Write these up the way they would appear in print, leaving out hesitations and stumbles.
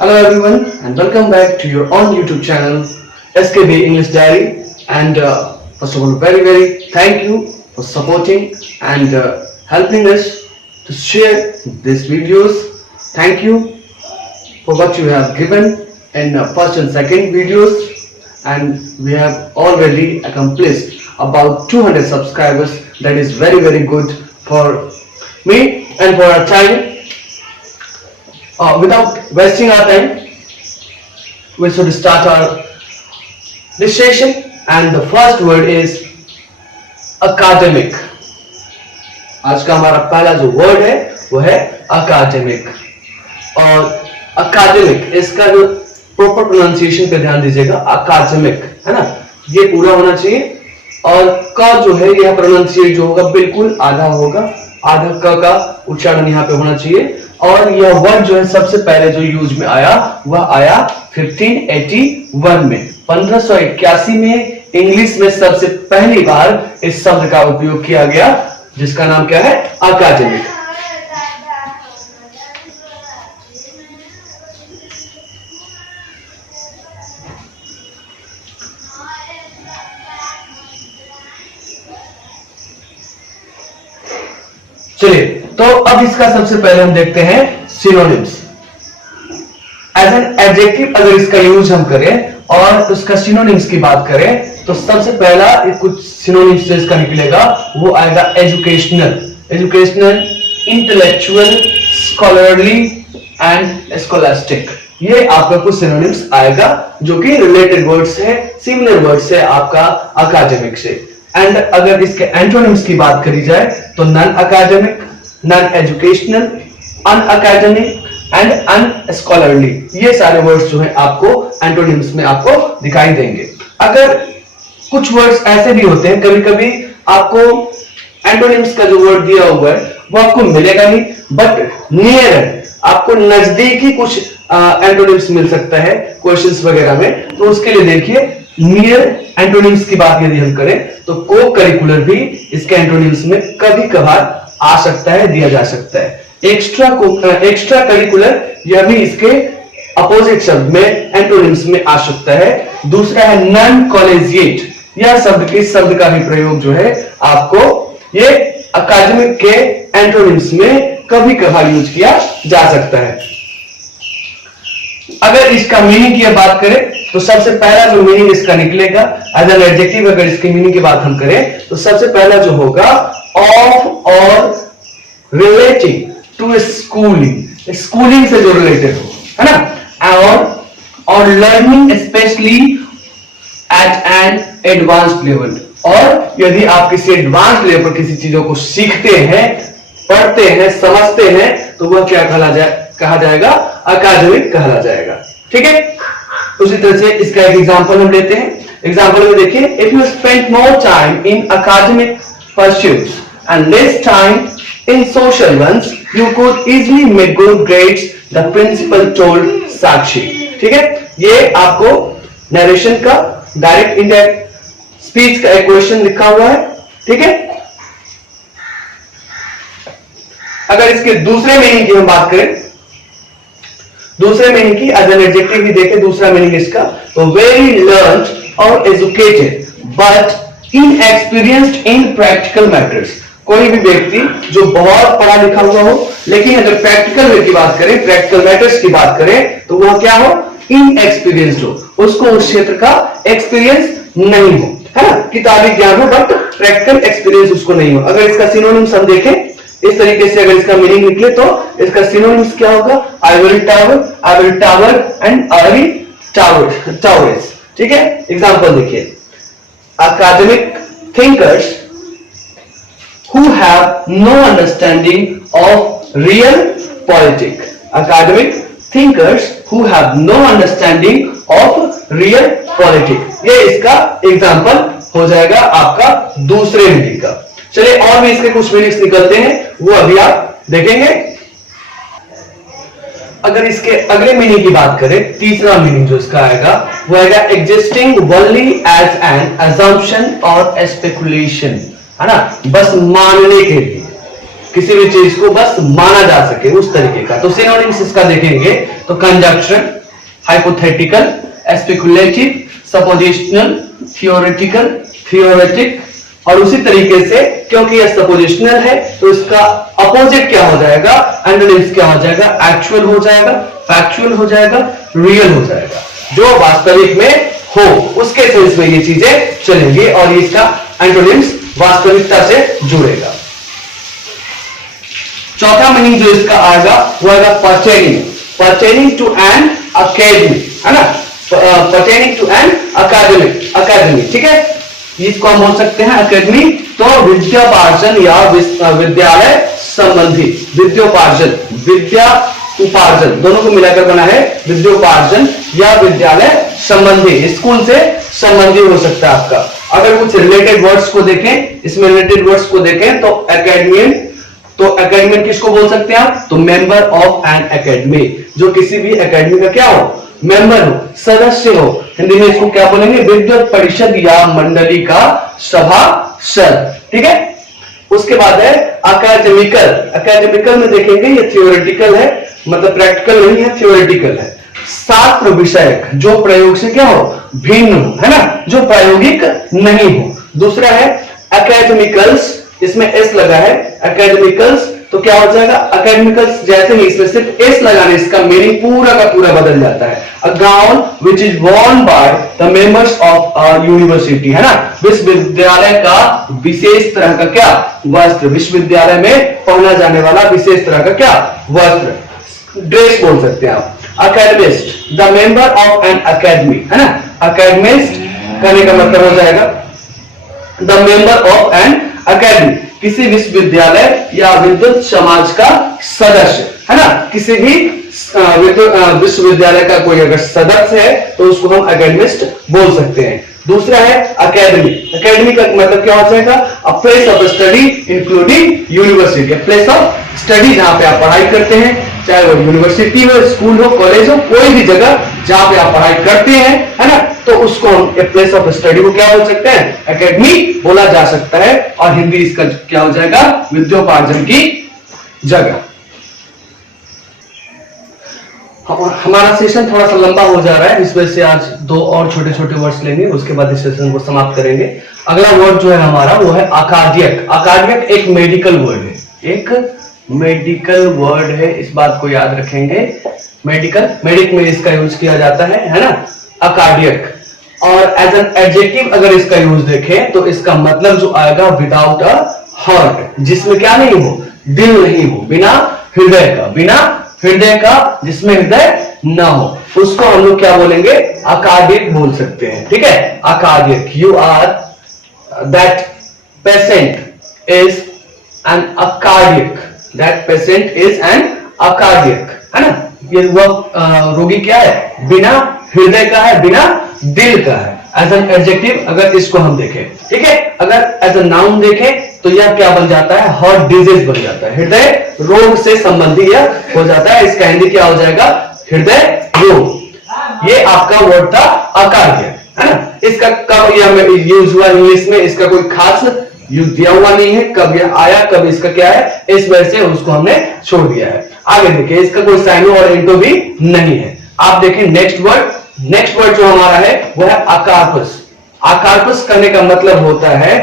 Hello everyone and welcome back to your own YouTube channel SKB English Diary and first of all very thank you for supporting and helping us to share these videos. Thank you for what you have given in first and second videos, and we have already accomplished about 200 subscribers. That is very good for me and for our channel. Without wasting our time, we should start our this session, and the first word is academic. आज का हमारा पहला जो word है वो है academic. और academic इसका जो प्रॉपर प्रोनाउंसिएशन पे ध्यान दीजिएगा, academic है ना, ये पूरा होना चाहिए और का जो है यह प्रोनाउंसिएट जो होगा बिल्कुल आधा होगा, आधा का उच्चारण यहाँ पे होना चाहिए। और यह वर्ड जो है सबसे पहले जो यूज में आया वह आया 1581 में, 1581 में इंग्लिश में सबसे पहली बार इस शब्द का उपयोग किया गया, जिसका नाम क्या है, अकादमिक। चलिए, तो अब इसका सबसे पहले हम देखते हैं सिनोनिम्स। एज एन एडजेक्टिव अगर इसका यूज हम करें और उसका सिनोनिम्स की बात करें तो सबसे पहला कुछ सिनोनिम्स जो इसका निकलेगा वो आएगा educational, intellectual, scholarly and scholastic. ये आपका कुछ सिनोनिम्स आएगा जो कि रिलेटेड वर्ड्स है, सिमिलर वर्ड्स है आपका अकादमिक से। एंड अगर इसके एंटोनिम्स की बात करी जाए तो नॉन अकादमिक, नॉन एजुकेशनल, अनअकादमिक एंड अनस्कॉलरली, ये सारे वर्ड्स जो है आपको एंटोनिम्स में आपको दिखाई देंगे। अगर कुछ वर्ड्स ऐसे भी होते हैं, कभी कभी आपको एंटोनिम्स का जो वर्ड दिया हुआ है वो आपको मिलेगा नहीं, बट नियर है, आपको नजदीकी कुछ एंटोनिम्स मिल सकता है क्वेश्चंस वगैरह में। तो उसके लिए देखिए, नियर एंटोनिम्स की बात यदि हम करें तो को करिकुलर भी इसके एंटोनिम्स में कभी कभार आ सकता है, दिया जा सकता है। एक्स्ट्रा करिकुलर यह भी इसके अपोजिट शब्द में एंटोनिम्स में आ सकता है। दूसरा है नॉन कॉलेजिएट, यह शब्द इस शब्द का भी प्रयोग जो है आपको ये अकादमिक के एंटोनिम्स में कभी कभार यूज किया जा सकता है। अगर इसका मीनिंग की बात करें तो सबसे पहला जो मीनिंग इसका निकलेगा एज एन एडजेक्टिव, अगर इसकी मीनिंग की बात हम करें तो सबसे पहला जो होगा ऑफ और रिलेटिंग टू स्कूलिंग, स्कूलिंग से जो रिलेटेड हो, है ना, और learning specially at an advanced level. और यदि आप किसी एडवांस लेवल पर किसी चीजों को सीखते हैं, पढ़ते हैं, समझते हैं तो वह क्या कहा जाएगा, अकादमिक कहा जाएगा। ठीक है, उसी तरह से इसका एक एग्जांपल हम लेते हैं। एग्जांपल में देखिए, if you spend more time in academic pursuits and less time in social once you could easily make good grades, the principal told Sakshi. ठीक है, ये आपको नरेशन का डायरेक्ट इनडायरेक्ट स्पीच का एक क्वेश्चन लिखा हुआ है। ठीक है, अगर इसके दूसरे मीनिंग की हम बात करें, दूसरे मीनिंग की एज एन एडजेक्टिव भी देखें, दूसरा मीनिंग इसका तो वेरी लर्न्ड और educated but inexperienced in practical matters. कोई भी व्यक्ति जो बहुत पढ़ा लिखा हुआ हो लेकिन अगर प्रैक्टिकल की बात करें, प्रैक्टिकल मैटर्स की बात करें तो वह क्या हो, इनएक्सपीरियंस्ड हो, उसको उस क्षेत्र का एक्सपीरियंस नहीं हो, है ना, किताबी ज्ञान हो बट प्रैक्टिकल एक्सपीरियंस उसको नहीं हो। अगर इसका सिनोनिम्स हम देखें इस तरीके से, अगर इसका मीनिंग निकले तो इसका सिनोनिम्स क्या होगा, I will tower and I towers. ठीक है, एग्जांपल देखिए, अकादमिक thinkers who have no understanding of real politics, academic thinkers who have no understanding of real politics, ये इसका एग्जांपल हो जाएगा आपका दूसरे मीनिंग का। चलिए और भी इसके कुछ मीनिंग्स निकलते हैं, वो अभी आप देखेंगे। अगर इसके अगले मीनिंग की बात करें, तीसरा मीनिंग जो इसका आएगा वो आएगा existing only as an assumption और स्पेकुलेशन, है ना, बस मानने के लिए। किसी भी चीज को बस माना जा सके उस तरीके का। तो सिनोनिम्स इसका देखेंगे तो conjunction, hypothetical, speculative, suppositional, theoretical, थियोरेटिक, और उसी तरीके से क्योंकि यह सपोजिशनल है तो इसका अपोजिट क्या हो जाएगा, एंटोनिम्स क्या हो जाएगा, एक्चुअल हो जाएगा, फैक्चुअल हो जाएगा, रियल हो जाएगा। जो वास्तविक में हो उसके सेंस में ये चीजें चलेंगी और इसका एंटोनिम्स वास्तविकता से जुड़ेगा। चौथा मीनिंग जो इसका आएगा वो आएगा pertaining, pertaining to an academy, है ना, pertaining to an academic, academy, ठीक है। इसको हम बोल सकते हैं अकेडमी, तो विद्योपार्जन या विद्यालय संबंधी, विद्योपार्जन, विद्या उपार्जन दोनों को मिलाकर बना है विद्योपार्जन या विद्यालय संबंधी, स्कूल से संबंधी हो सकता है आपका। अगर कुछ रिलेटेड वर्ड्स को देखें, इसमें रिलेटेड वर्ड्स को देखें तो एकेडमियन, तो एकेडमियन किसको बोल सकते हैं आप, तो मेंबर ऑफ एन एकेडमी, जो किसी भी एकेडमी का क्या हो, मेंबर हो, सदस्य हो। हिंदी में इसको क्या बोलेंगे, विद्वत परिषद या मंडली का सभासद, ठीक है। उसके बाद है अकेडमिकल, अकेडमिकल में देखेंगे ये थियोरेटिकल है, मतलब प्रैक्टिकल नहीं है, थियोरेटिकल है। शास्त्र विषयक, जो प्रयोग से क्या हो, भिन्न हो, है ना, जो प्रायोगिक नहीं हो। दूसरा है एकेडमिकल्स, इसमें एस लगा है, एकेडमिकल्स, तो क्या हो जाएगा, एकेडमिकल्स जैसे ही इसमें सिर्फ एस लगाने इसका मीनिंग पूरा का पूरा बदल जाता है। A gown which is worn by the members of a university, है ना, विश्वविद्यालय का विशेष तरह का क्या वस्त्र, विश्वविद्यालय में पहना जाने वाला विशेष तरह का क्या वस्त्र, ड्रेस बोल सकते हैं आप। Academist, the member of an academy, है ना, अकेडमिस्ट करने का मतलब हो जाएगा the member of an academy, किसी विश्वविद्यालय या विद्वत समाज का सदस्य, है ना, किसी भी विश्वविद्यालय का कोई अगर सदस्य है तो उसको हम एकेडमिस्ट बोल सकते हैं। दूसरा है अकेडमी, अकेडमी का मतलब क्या हो जाएगा, a place of study including university, place of study जहां पे आप पढ़ाई करते हैं, चाहे वो यूनिवर्सिटी हो, स्कूल हो, कॉलेज हो, कोई भी जगह जहां पे आप पढ़ाई करते हैं, है ना, तो उसको हम प्लेस ऑफ स्टडी को क्या बोल सकते हैं, एकेडमी बोला जा सकता है। और हिंदी इसका क्या हो जाएगा, विद्योपार्जन की जगह। हमारा सेशन थोड़ा सा लंबा हो जा रहा है, इस वजह से आज दो और छोटे छोटे वर्ड्स लेंगे, उसके बाद इस सेशन को समाप्त करेंगे। अगला वर्ड जो है हमारा वो है अकार्डियक। अकार्डियक एक मेडिकल वर्ड है, एक मेडिकल वर्ड है, इस बात को याद रखेंगे। मेडिकल, मेडिक में इसका यूज किया जाता है ना, अकार्डियक। और एज एन एडजेक्टिव अगर इसका यूज देखें तो इसका मतलब जो आएगा विदाउट अ हार्ट, जिसमें क्या नहीं हो, दिल नहीं हो, बिना हृदय का, बिना हृदय का, जिसमें हृदय ना हो, उसको हम लोग क्या बोलेंगे, अकार्डियक बोल सकते हैं, ठीक है। Acardiac, you are that patient is an acardiac, that patient is an acardiac, है ना, ये वह रोगी क्या है, बिना हृदय का है, बिना दिल का है। एज एन एडजेक्टिव अगर इसको हम देखें, ठीक है। अगर एज ए नाउन देखें तो यह क्या बन जाता है, हार्ट डिजीज बन जाता है, हृदय रोग से संबंधी यह हो जाता है। इसका हिंदी क्या हो जाएगा, हृदय रोग। ये आपका वर्ड था अकार्डियक, है ना। इसका कब यह यूज हुआ इंग्लिश में, इसका कोई खास यूज दिया हुआ नहीं है, कब यह आया, कब इसका क्या है, इस वजह से उसको हमने छोड़ दिया है। आगे देखिए, इसका कोई साइनो और इंटो भी नहीं है। आप देखें नेक्स्ट वर्ड, नेक्स्ट वर्ड जो हमारा है वो है अकार्पस। अकार्पस करने का मतलब होता है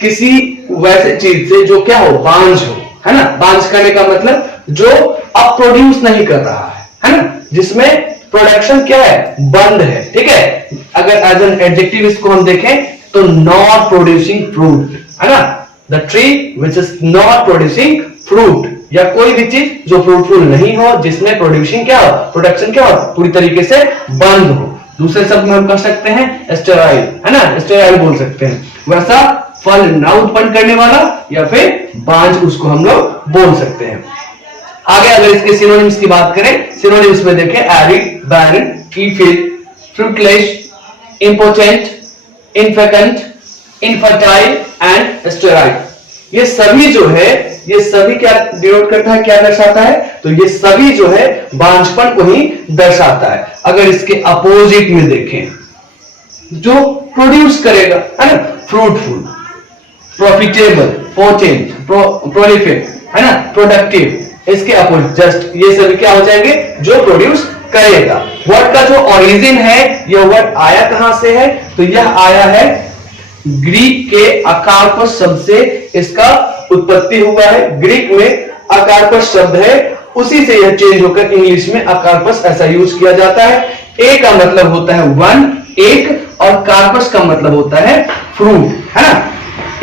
किसी वैसे चीज से जो क्या हो, बांझ हो, है ना। बांझ करने का मतलब जो अब प्रोड्यूस नहीं कर रहा है ना, जिसमें प्रोडक्शन क्या है, बंद है, ठीक है। अगर एज एन एडजेक्टिव इसको हम देखें तो नॉट प्रोड्यूसिंग फ्रूट, है ना, the tree which is not producing fruit, या कोई भी चीज जो फ्रूटफुल नहीं हो, जिसमें प्रोड्यूसिंग क्या हो, प्रोडक्शन क्या हो, पूरी तरीके से बंद हो। दूसरे शब्द में हम कह सकते हैं स्टेराइल, है ना, स्टेराइल बोल सकते हैं। वैसा फल ना उत्पन्न करने वाला या फिर बांझ, उसको हम लोग बोल सकते हैं। आगे अगर इसके सिनोनिम्स की बात करें, सिनोनिम्स में देखें arid, barren, effete, fruitless, impotent, infecund, infertile and sterile. ये सभी जो है, ये सभी क्या डिनोट करता है, क्या दर्शाता है, तो ये सभी जो है बांझपन को ही दर्शाता है। अगर इसके अपोजिट में देखें, जो प्रोड्यूस करेगा, है ना, फ्रूटफुल, प्रॉफिटेबल, पोटेंट, प्रोलिफिक, है ना, प्रोडक्टिव, इसके अपोजिट जस्ट, ये सभी क्या हो जाएंगे, जो प्रोड्यूस करेगा। वर्ड का जो ओरिजिन है, यह वर्ड आया कहां से है, तो यह आया है ग्रीक के अकार्पस शब्द से इसका उत्पत्ति हुआ है। ग्रीक में अकार्पस शब्द है, उसी से यह चेंज होकर इंग्लिश में अकार्पस ऐसा यूज किया जाता है। ए का मतलब होता है वन, एक, और कार्पस का मतलब होता है फ्रूट, है ना।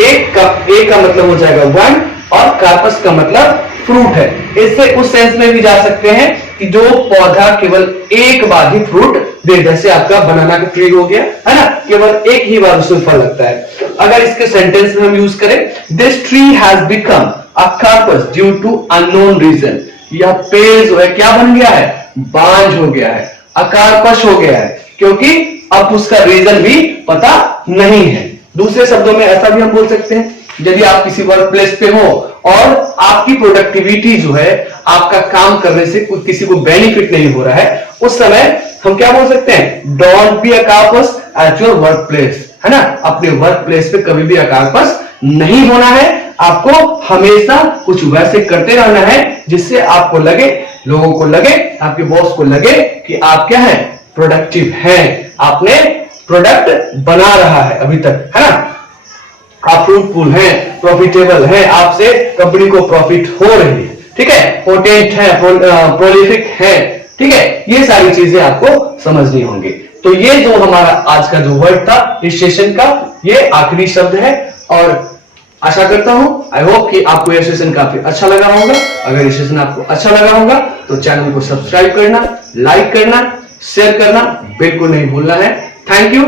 ए का मतलब हो जाएगा वन और कार्पस का मतलब फ्रूट है। इससे उस सेंस में भी जा सकते हैं कि जो पौधा केवल एक बार ही फ्रूट दे, जैसे आपका बनाना का ट्री हो गया, है ना, केवल एक ही बार उसमें फल लगता है। अगर इसके सेंटेंस में हम यूज करें, this tree has become a corpse due to unknown reason, यह पेड़ जो है क्या बन गया है, बांझ हो गया है, अकार्पस हो गया है, क्योंकि अब उसका रीजन भी पता नहीं है। दूसरे शब्दों में ऐसा भी हम बोल सकते हैं, यदि आप किसी वर्क प्लेस पे हो और आपकी प्रोडक्टिविटी जो है, आपका काम करने से किसी को बेनिफिट नहीं हो रहा है, उस समय हम क्या बोल सकते हैं, don't be a corpse at your work place, है ना। अपने वर्क प्लेस पे कभी भी अकार्पस नहीं होना है, आपको हमेशा कुछ वैसे करते रहना है जिससे आपको लगे, लोगों को लगे, आपके बॉस को लगे कि आप क्या है, प्रोडक्टिव हैं, आपने प्रोडक्ट बना रहा है अभी तक, है ना, आप फ्रूटफुल हैं, प्रॉफिटेबल हैं, आपसे कंपनी को प्रॉफिट हो रही है, ठीक है, पोटेंट है, प्रोलिफिक है, ठीक है, ये सारी चीजें आपको समझनी होंगी। तो ये जो हमारा आज का जो वर्ड था इस सेशन का, ये आखिरी शब्द है, और आशा करता हूं, आई होप कि आपको यह सेशन काफी अच्छा लगा होगा। अगर ये सेशन आपको अच्छा लगा होगा तो चैनल को सब्सक्राइब करना, लाइक करना, शेयर करना बिल्कुल नहीं भूलना है। Thank you.